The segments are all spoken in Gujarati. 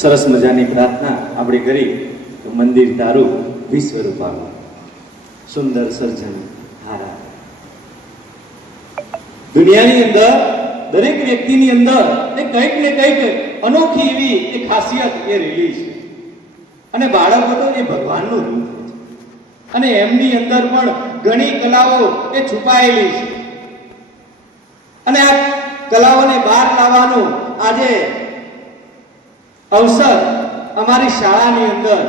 સરસ મજાની પ્રાર્થના આપણે કરી તો મંદિર તારું વિશ્વરૂપાનું સુંદર સર્જન હારા. દુનિયાની અંદર દરેક વ્યક્તિની અંદર કંઈક ને કંઈક અનોખી એવી એક ખાસિયત એ રહેલી છે. અને બાળકો તો એ ભગવાનનું રૂપ છે અને એમની અંદર પણ ઘણી કલાઓ એ છુપાયેલી છે. અને આ કલાઓને બહાર લાવવાનું આજે અવસર અમારી શાળાની અંદર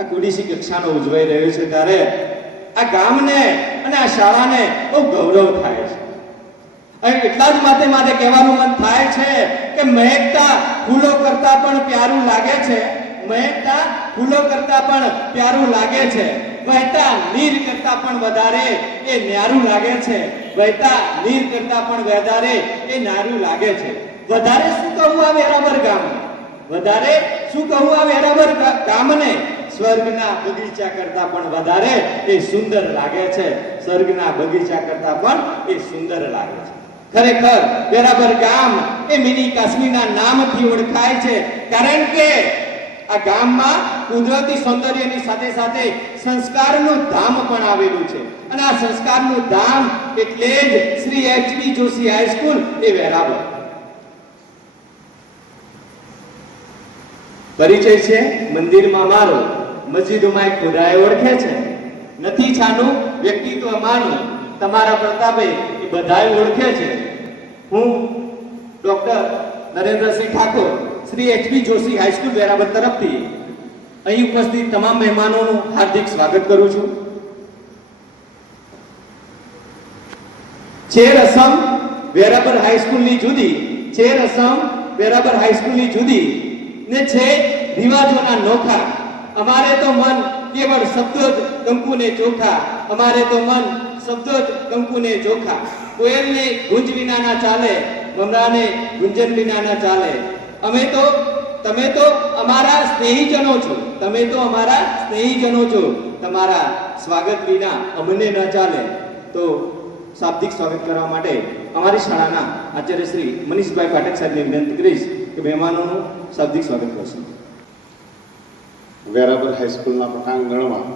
આ કુડીસી કક્ષાનો ઉજવાઈ રહ્યો છે. ત્યારે આ ગામને અને આ શાળાને બહુ ગૌરવ થાય છે. અને એટલા જ માટે કહેવાનું મન થાય છે કે મહેકતા ફૂલો કરતા પણ પ્યારું લાગે છે. મહેકતા ફૂલો કરતા પણ પ્યારું લાગે છે. વહેતા નીર કરતા પણ વધારે એ ન્યારું લાગે છે. વહેતા નીર કરતા પણ વધારે એ ન્યારું લાગે છે. વધારે શું કહું આ વેરાબર ગામને, વધારે શું કહું આ વેરાબર ગામને, સ્વર્ગના બગીચા કરતા પણ વધારે એ સુંદર લાગે છે. સ્વર્ગના બગીચા કરતા પણ એ સુંદર લાગે છે. ખરેખર વેરાબર ગામ એ મિની કાશ્મીરના નામથી ઓળખાય છે. કારણ કે આ ગામમાં કુદરતી સૌંદર્યની સાથે સાથે સંસ્કારનું ધામ પણ આવેલું છે. અને આ સંસ્કારનું ધામ એટલે જ શ્રી એચબી જોશી હાઈસ્કૂલ એ વેરાબર. પરિચય છે મંદિરમાં મારો, મસ્જિદોમાં ખુદાએ ઓળખે છે. નથી છાનું વ્યક્તિત્વ માનું, તમારા પ્રતાપે એ બધાએ ઓળખે છે. હું doctor Narendrasinh Thakor Shri HB Joshi high school Verabar તરફથી અહીં ઉપસ્થિત તમામ મહેમાનોનું હાર્દિક સ્વાગત કરું છું. છે રસમ વેરાબર હાઈસ્કૂલની જુદી, છે રસમ વેરાબર હાઈસ્કૂલની જુદી ને છે રિવાજોના નોખા. અમારે તો મન કેવળ શબ્દો જ કંકુને ચોખા, અમારે તો મન શબ્દો જ કંકુને ચોખા. કોયલને ગુંજ વિના ના ચાલે, મમરાને ગુંજન વિના ના ચાલે. તમે તો અમારા સ્નેહીજનો છો, તમે તો અમારા સ્નેહીજનો છો. તમારા સ્વાગત વિના અમને ન ચાલે. તો શાબ્દિક સ્વાગત કરવા માટે અમારી શાળાના આચાર્ય શ્રી મનીષભાઈ પાઠક સાહેબને વિનંતી કરીશ કે મહેમાનોનું શાબ્દિક સ્વાગત કરશે. વેરાબર હાઈસ્કૂલના પટાંગણમાં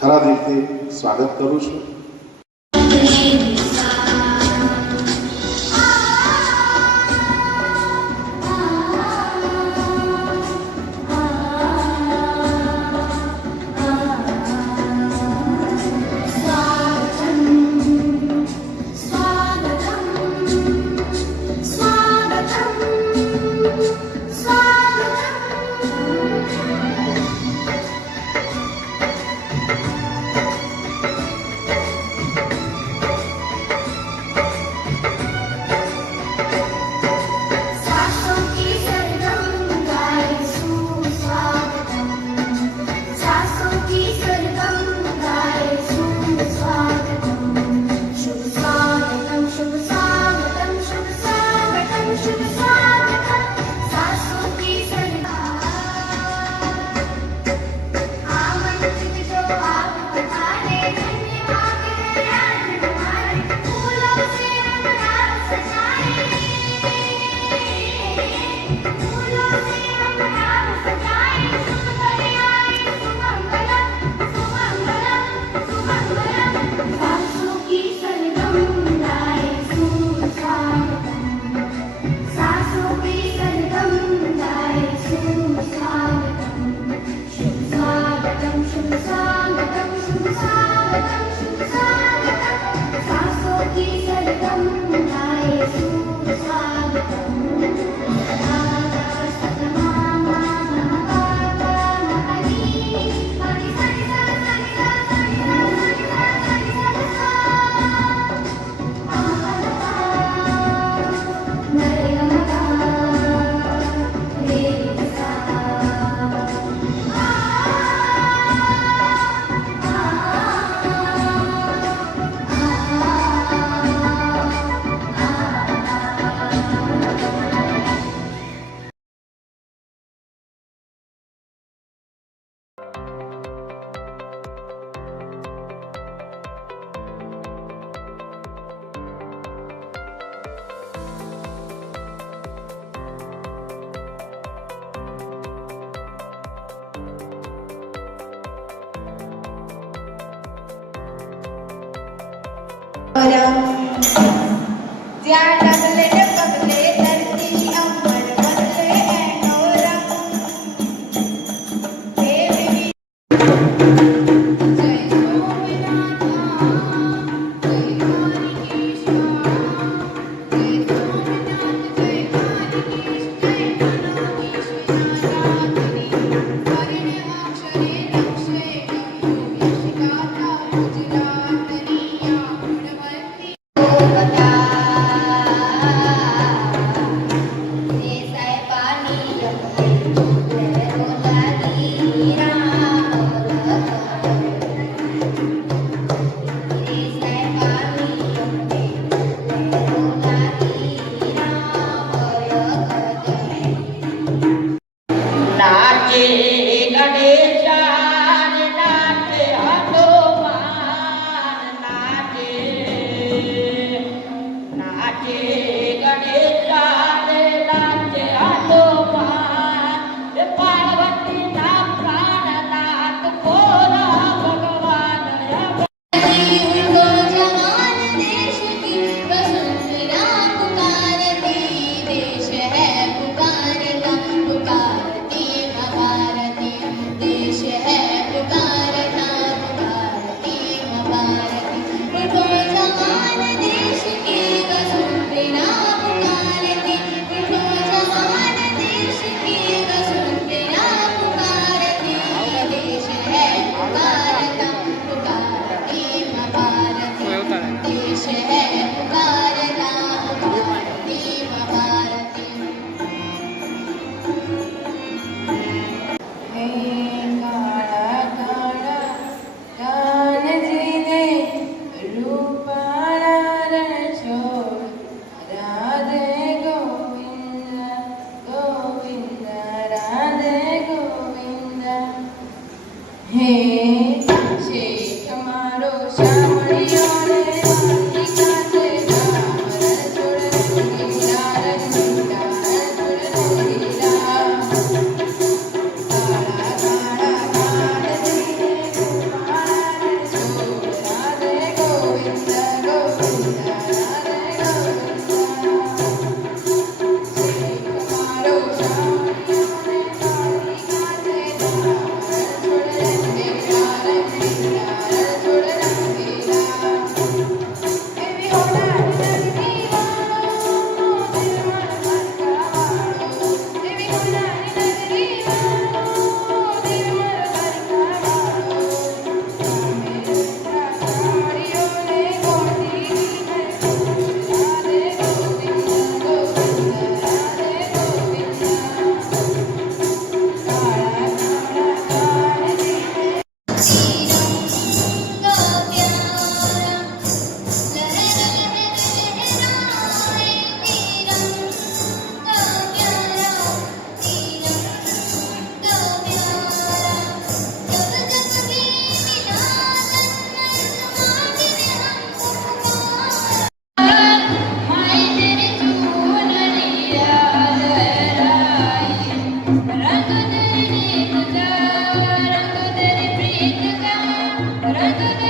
ખરા દિલથી સ્વાગત કરું છું. જ્યાં ડગલે ને પગલે ધરતી અંબર બદલે એનો રંગ. દેવી જય સોમનાથ, જય દ્વારિકેશ, જય સોમનાથ, જય દ્વારિકેશ, જય મનોવીશ નારાયણી. સ્વર્ણાક્ષરે લક્ષે યશગાથા ગુજરાતની આ ગુણવંતી દેસાઈ પાણી રોલાની રામ દેસાઈ પાણી રોલાની રામ નાચે ગણેશાન નાચે હનુમાન નાચે નાચે ગણેશાન નાચે હનુમાન એ પાર્વતી ના પ્રાણનાથ કોરા ભગવાન उनको जवान देश की वसुंधरा पुकारती देश है पुकारता पुकारती माँ भारती देश है पुकारता पुकारती माँ भारती उनको जवान देश की वसुंधरा पुकारती उनको जवान देश की वसुंधरा पुकारती देश है पुकारता पुकारती माँ भारती देश है पुकारता पुकारती माँ भारती हे काळा काळा कानजीने रूपाळा रणछोड राधे गोविंद गोविंद राधे गोविंद હે શેખ મારો શામળિયો રે વાલિકા છે રામ રણછોડ રંગીલા રંગીલા રણછોડ રંગીલા કાળા કાળા કાનજીને રૂપાળા રણછોડ રાધે ગોવિંદ ગોવિંદ રાધે ગોવિંદ શેખ મારો શામળિયો રે વાલિકા છે રામ રણછોડ રંગીલા રંગીલા રણછોડ રંગીલા એવી હોડા નગરી વાળો દિલ મન ભરકા વાળો એવી હોડા નગરી વાળો દિલ મન ભરકા વાળો સામે રૂપા શામળિયો રે ગોતી રાધે ગોવિંદ ગોવિંદ રાધે ગોવિંદ કાળા કાળા કાનજીને रंग तेरी प्रीत का रंग